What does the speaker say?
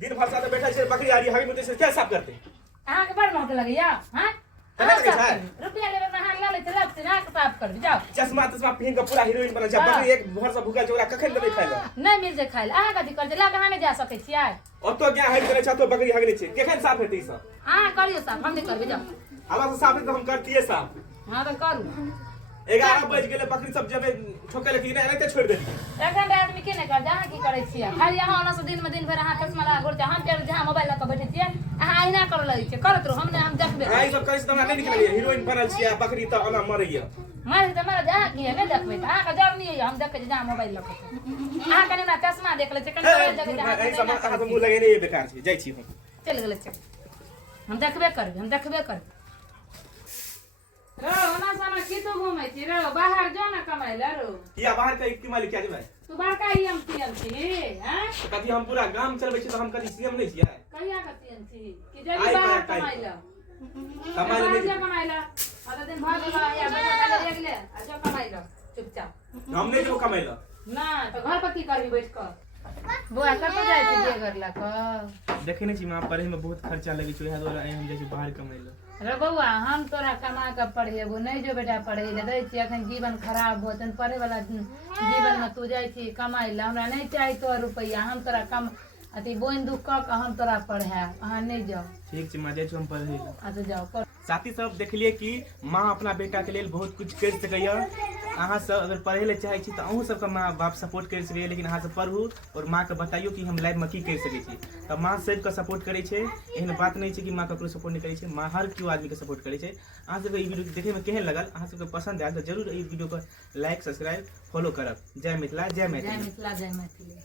दिन भर साथ बैठा छे बकरी आ रही हगी मुझे से क्या साफ करते अहाँ के बड़ महक लगैया हां रुपया लेबे नहा ले चला से ना के साफ कर जाओ चश्मा तस्मा पहन के पूरा हीरोइन बना जा बकरी एक भर से भूखल जोरा कखन देबे खाइ ल नहीं मिल जे खाइ ल अहाँ कथि कर ला कहां ने जा सकै छियै ओतो क्या है करे छ तो बकरी हगने छे केखन साफ हेतै ई सब अहाँ करियो साफ हम नहीं करबे जाओ हमरा से साफ तो हम करतिए साफ हां तो करू 11 बज गेले बकरी सब जेबे ठोके लेकिन एनाते छोड़ दे एखन आदमी के नहीं कर जहाँ की करे छियै खाली अहाँ ओना से दिन में दिन भर अहाँ चश्मा लगा गोर हम चार जहाँ मोबाइल लगा बैठे छियै अहाँ अहिना कर लै छियै करत रहो हम देखबे आई सब करे से हमरा नहीं निकल गया हीरोइन बनल छियै बकरी त ओना मरैया मारे त मारे जहाँ की है नहीं देखबे त अहाँ का डर नहीं है हम देखे जहाँ मोबाइल लगा अहाँ कने ना चश्मा देख ले छै कने मोबाइल देखे जहाँ ऐ सब अहाँ मुंह लगे नहीं बेकार छै जाई छी हम चल गेले छै हम देखबे करबे रो ओना साना की तो घूमै छी रो बाहर जो ना कमाइ ले रो किया बाहर का एक मालिक क्या जेबै तू बड़का सीएम छी हैं कथि हम पूरा गांव चलबै छी त हम कथि सीएम नहीं छियै कहिया का सीएम छी कि जेबी बाहर कमाइ ले कमाइ ले आधा दिन भाग ला या बैठा ले एक ले आ जो कमाइ ले चुपचाप हम नहीं जेबो कमाइ ल ना तो घर पर की करबी बैठ कर बुआ कत जाय छी के करला क देखे नहीं छी मां पढ़े में बहुत खर्चा लगे छै ओहे द्वारा हम जाय छी बाहर कमाइ ल रे बउआ हम तोरा कमा के पढ़ेबो नहीं जो बेटा पढ़े ले दै छी अखन जीवन खराब होतन पढ़े वाला जीवन में तू जाय छी कमाई ला हमरा नहीं चाही तो रुपया हम तोरा कम अति बोइन दुख क हम तोरा पढ़ाए अहाँ नहीं जाओ ठीक छै मां जाय छी हम पढ़े ल अच्छा जाओ पढ़ साथी सब देखलिए कि मां अपना बेटा के लेल बहुत कुछ कर सकैया अहाँ सब अगर पढ़े ले चाहे छी त अहू सब का मां बाप सपोर्ट कर सकैया लेकिन अहाँ सब पढ़ू और मां के बताइयो कि हम लाइफ में की कर सकै छी त मां सब के सपोर्ट करे छै एहन बात नहीं छै कि मां ककरो सपोर्ट नहीं करे छै मां हर क्यों आदमी के सपोर्ट करे छै अहाँ सब के ई वीडियो देखे में केहन लगल अहाँ सब के पसंद आयल त जरूर ई वीडियो को लाइक सब्सक्राइब फॉलो करब जय मिथिला जय मैथिली जय मिथिला जय मैथिली।